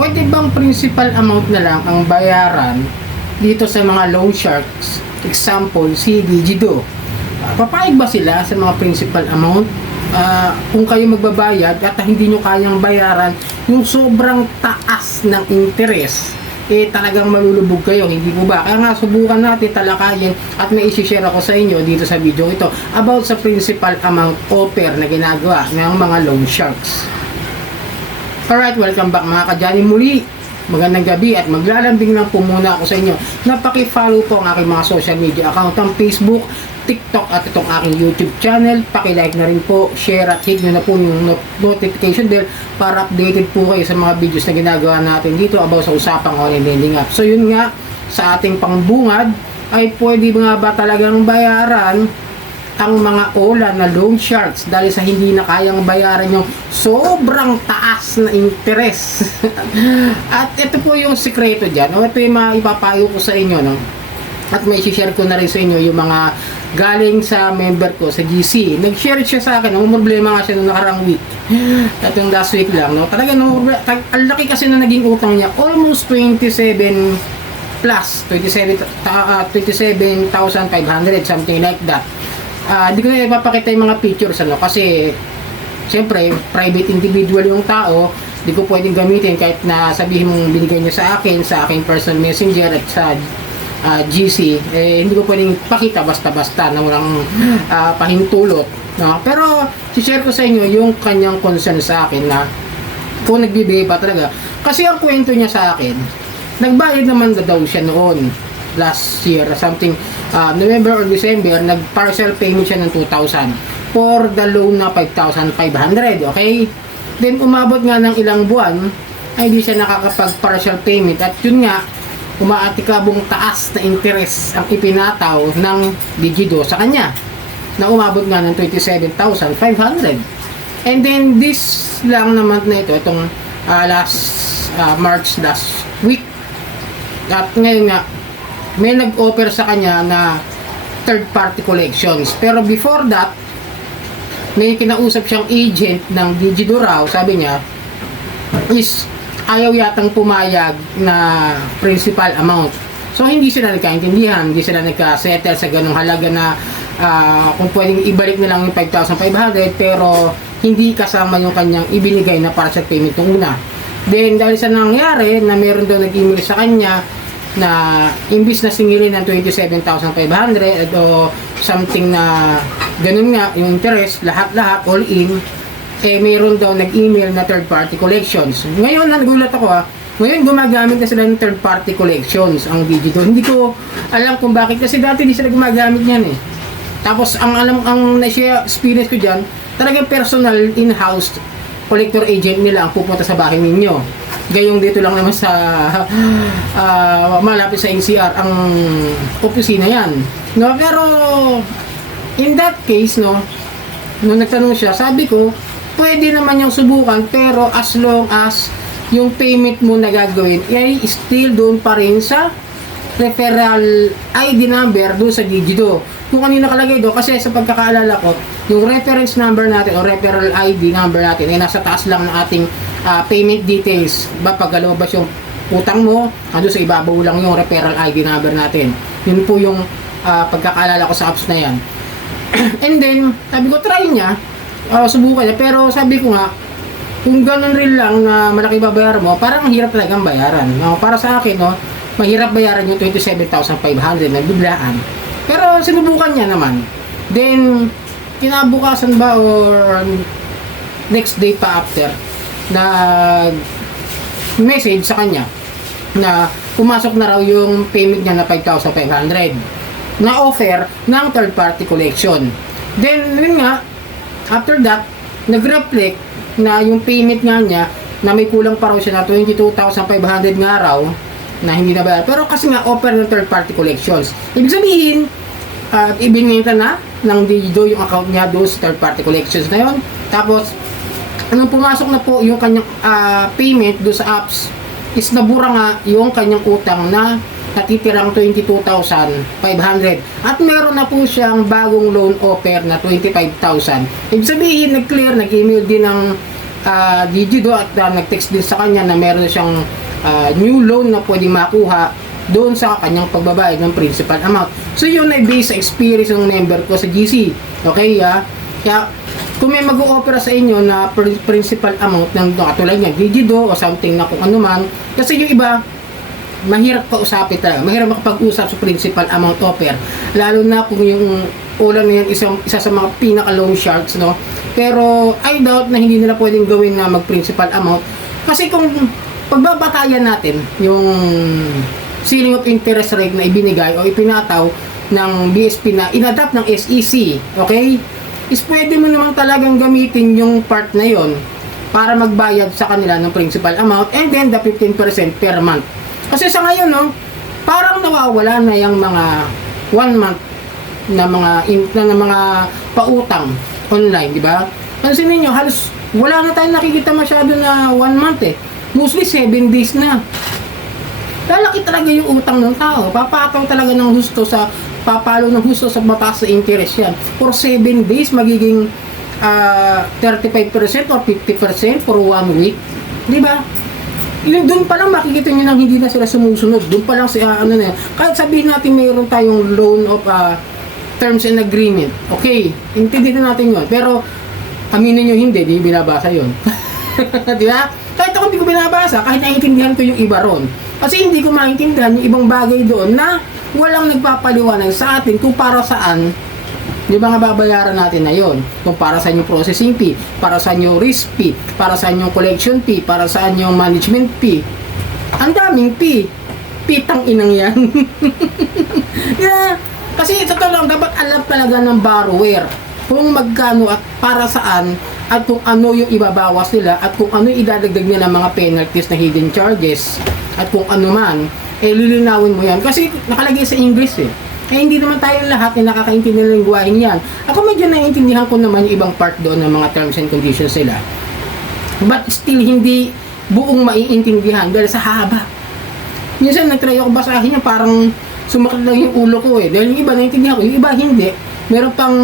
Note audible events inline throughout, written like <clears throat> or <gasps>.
pwede bang principal amount na lang ang bayaran dito sa mga loan sharks? Example, si Digido. Uh, papayag ba sila sa mga principal amount? Ah, kung kayo magbabayad at hindi nyo kayang bayaran yung sobrang taas ng interest eh talagang malulubog kayo, hindi po ba? Kaya nga subukan natin talakayin at may isi-share ako sa inyo dito sa video ito about sa principal amount offer na ginagawa ng mga loan sharks. Alright, welcome back mga kadyani muli. Magandang gabi at maglalambing lang po muna ako sa inyo. Napaki-follow po ang aking mga social media account ang Facebook, TikTok at itong aking YouTube channel. Paki-like na rin po, share at hit nyo na po yung not- notification bell para updated po kayo sa mga videos na ginagawa natin dito about sa usapang online lending app. So yun nga, sa ating pangbungad ay pwede nga ba talagang bayaran ang mga ola na loan sharks dahil sa hindi na kayang bayaran yung sobrang taas na interest. <laughs> At ito po yung sikreto dyan. Ito yung mga ko sa inyo. No? At may share ko na rin sa inyo yung mga galing sa member ko sa GC. Nag-share siya sa akin. Ang problema nga siya noong nakarang week. <laughs> At yung last week lang. No? Talaga, no, tag- ang laki kasi na naging utang niya. Almost 27 plus 27 ta- ah, 27,500 something like that. Ah, di ko na ipapakita yung mga pictures ano kasi siyempre private individual yung tao di ko pwedeng gamitin kahit na sabihin mong binigay niya sa akin sa aking personal messenger at sa ah, GC eh hindi ko pwedeng pakita basta-basta na walang ah, pahintulot no? pero si-share ko sa inyo yung kanyang concern sa akin na kung nagbibigay pa talaga. Kasi ang kwento niya sa akin nagbayad naman na daw siya noon last year something uh, November or December nag partial payment siya ng 2,000 for the loan na 5,500 okay? Then umabot nga ng ilang buwan ay hindi siya nakakapag partial payment. At yun nga umaatikabong taas na interest ang ipinataw ng Digido sa kanya na umabot nga ng 27,500 and then this lang naman na ito itong uh, last uh, March last week. At ngayon nga may nag-offer sa kanya na third party collections. Pero before that, may kinausap siyang agent ng Digido raw, sabi niya, is ayaw yatang pumayag na principal amount. So hindi sila nagkaintindihan, hindi sila nagka-settle sa ganung halaga na ah, kung pwedeng ibalik na lang yung 5,500 pero hindi kasama yung kanyang ibinigay na partial payment nung una. Then dahil sa nangyari na meron daw nag-email sa kanya na imbis na singilin ng 27,500 o something na ganun nga yung interest lahat-lahat all in eh mayroon daw nag-email na third party collections. Ngayon nagulat ako ah. Ngayon gumagamit na sila ng third party collections ang Digido hindi ko alam kung bakit kasi dati hindi sila gumagamit niyan eh. Tapos ang alam ang na-share experience ko diyan talagang personal in-house collector agent nila ang pupunta sa bahay ninyo gayong dito lang naman sa <gasps> ah, malapit sa NCR ang opisina yan no pero in that case no nung nagtanong siya sabi ko pwede naman yung subukan pero as long as yung payment mo na gagawin ay still doon pa rin sa referral ID number doon sa Digido. Kung kanina kalagay doon, kasi sa pagkakaalala ko, yung reference number natin o referral ID number natin ay nasa taas lang ng ating ah, payment details. Ba, pag lumabas yung utang mo, ando sa ibabaw lang yung referral ID number natin. Yun po yung ah, pagkakaalala ko sa apps na yan. <clears throat> And then, sabi ko, try niya. Uh, subukan niya. Pero sabi ko nga, kung ganun rin lang na malaki babayaran mo, parang ang hirap talagang bayaran. No? Para sa akin, no, mahirap bayaran yung 27,500 na biglaan. Pero sinubukan niya naman. Then, kinabukasan ba or next day pa after, nag message sa kanya na pumasok na raw yung payment niya na 5,500 na offer ng third party collection. Then, yun nga, after that, nag-reflect na yung payment nga niya na may kulang pa raw siya na 22,500 nga raw na hindi na bayar. Pero kasi nga offer ng third party collections. Ibig sabihin, uh, ibinenta na ng Digido yung account niya doon sa third party collections na yon. Tapos, nung pumasok na po yung kanyang ah, payment doon sa apps, is nabura nga yung kanyang utang na natitirang 22,500. At meron na po siyang bagong loan offer na 25,000. Ibig sabihin, nag-clear, nag-email din ng uh, Digido at ah, nag-text din sa kanya na meron siyang ah, new loan na pwedeng makuha doon sa kanyang pagbabayad ng principal amount. So yun ay based sa experience ng member ko sa GC. Okay, ah. Kaya kung may mag-o-opera sa inyo na pr- principal amount ng katulad niya, Digido o something na kung ano man, kasi yung iba, mahirap kausapin talaga. Mahirap makapag-usap sa principal amount offer. Lalo na kung yung ulan na yan isang, isa sa mga pinaka-loan sharks, no? Pero I doubt na hindi nila pwedeng gawin na mag-principal amount. Kasi kung pagbabatayan natin yung ceiling of interest rate na ibinigay o ipinataw ng BSP na inadapt ng SEC, okay? Is pwede mo naman talagang gamitin yung part na yon para magbayad sa kanila ng principal amount and then the 15% per month. Kasi sa ngayon, no, parang nawawala na yung mga one month na mga in, na, na mga pautang online, di ba? Pansin niyo halos wala na tayong nakikita masyado na one month eh. Mostly 7 days na. Lalaki talaga yung utang ng tao. Papataw talaga ng husto sa papalo ng husto sa mataas na interest yan. For 7 days, magiging ah, 35% or 50% for one week. Di ba? Yung doon pa lang makikita nyo nang hindi na sila sumusunod. Doon pa lang si ah, ano na yan. Kahit sabihin natin mayroon tayong loan of ah, terms and agreement. Okay, intindihin natin yun. Pero aminin nyo hindi, di binabasa yun. <laughs> di ba? Kahit ako hindi ko binabasa, kahit naiintindihan ko yung iba ron. Kasi hindi ko maintindihan yung ibang bagay doon na walang nagpapaliwanag sa atin kung para saan ba nga babayaran natin na yon kung para sa yung processing fee, para sa yung risk fee, para sa yung collection fee, para sa yung management fee. Ang daming fee. Pitang inang yan. <laughs> yeah. Kasi ito lang, dapat alam talaga ng borrower kung magkano at para saan at kung ano yung ibabawas nila at kung ano yung idadagdag niya ng mga penalties na hidden charges at kung ano man, eh lilinawin mo yan. Kasi nakalagay sa English eh. Eh hindi naman tayo lahat na nakakaintindi ng lingwahe niyan. Ako medyo naiintindihan ko naman yung ibang part doon ng mga terms and conditions nila. But still hindi buong maiintindihan dahil sa haba. Minsan nagtry ako basahin niya parang sumakit lang yung ulo ko eh. Dahil yung iba naiintindihan ko, yung iba hindi. Meron pang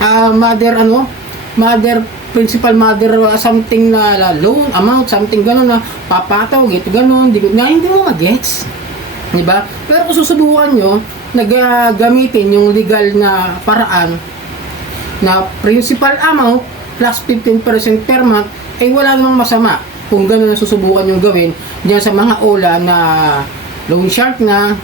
ah, mother ano, mother principal mother uh, something na na loan amount, something gano'n na papataw, gito gano'n, di, na hindi mo magets. Di ba? Pero kung susubukan nyo, nagagamitin yung legal na paraan na principal amount plus 15% per month, ay wala namang masama kung gano'n na susubukan yung gawin diyan sa mga ola na loan shark na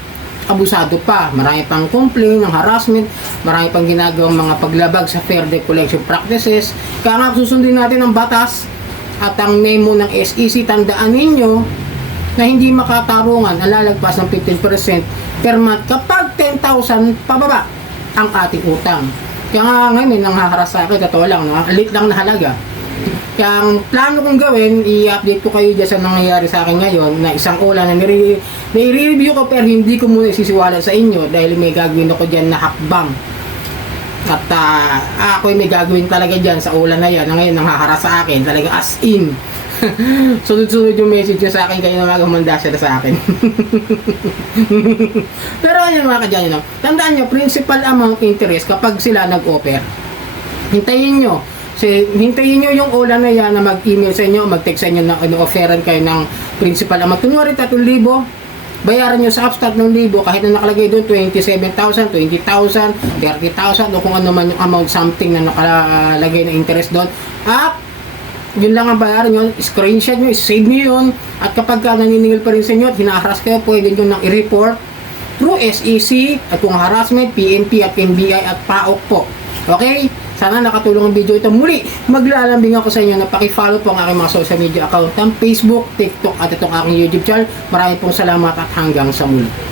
abusado pa. Marami pang complaint ng harassment, marami pang ginagawang mga paglabag sa fair debt collection practices. Kaya nga susundin natin ang batas at ang memo ng SEC, tandaan ninyo na hindi makatarungan ang lalagpas ng 15% per month kapag 10,000 pababa ang ating utang. Kaya nga ngayon may nanghaharas sa akin, totoo lang, no? late lang na halaga. Kaya ang plano kong gawin, i-update ko kayo dyan sa nangyayari sa akin ngayon na isang ulan na nire- nire-review ko pero hindi ko muna isisiwala sa inyo dahil may gagawin ako dyan na hakbang. At ah, ako may gagawin talaga dyan sa ulan na yan na ngayon nanghaharas sa akin talaga as in. <laughs> Sunod-sunod yung message niya sa akin kaya na magamanda siya sa akin. <laughs> Pero ayun mga kadyan, no? tandaan nyo, principal amount interest kapag sila nag-offer. Hintayin nyo. Si, hintayin nyo yung ulan na yan na mag-email sa inyo, mag-text sa inyo na ano, offeran kayo ng principal amount. Kunwari 3,000, bayaran nyo sa upstart ng libo kahit na nakalagay doon 27,000, 20,000, 30,000 o kung ano man yung amount something na nakalagay na interest doon. At yun lang ang bayaran nyo, screenshot nyo, save nyo yun, at kapag ka naniningil pa rin sa inyo at hinaharas kayo, pwede nyo nang i-report through SEC at kung harassment, PNP at NBI at PAOK po. Okay? Sana nakatulong ang video ito. Muli, maglalambing ako sa inyo na paki-follow po ang aking mga social media account ng Facebook, TikTok at itong aking YouTube channel. Maraming pong salamat at hanggang sa muli.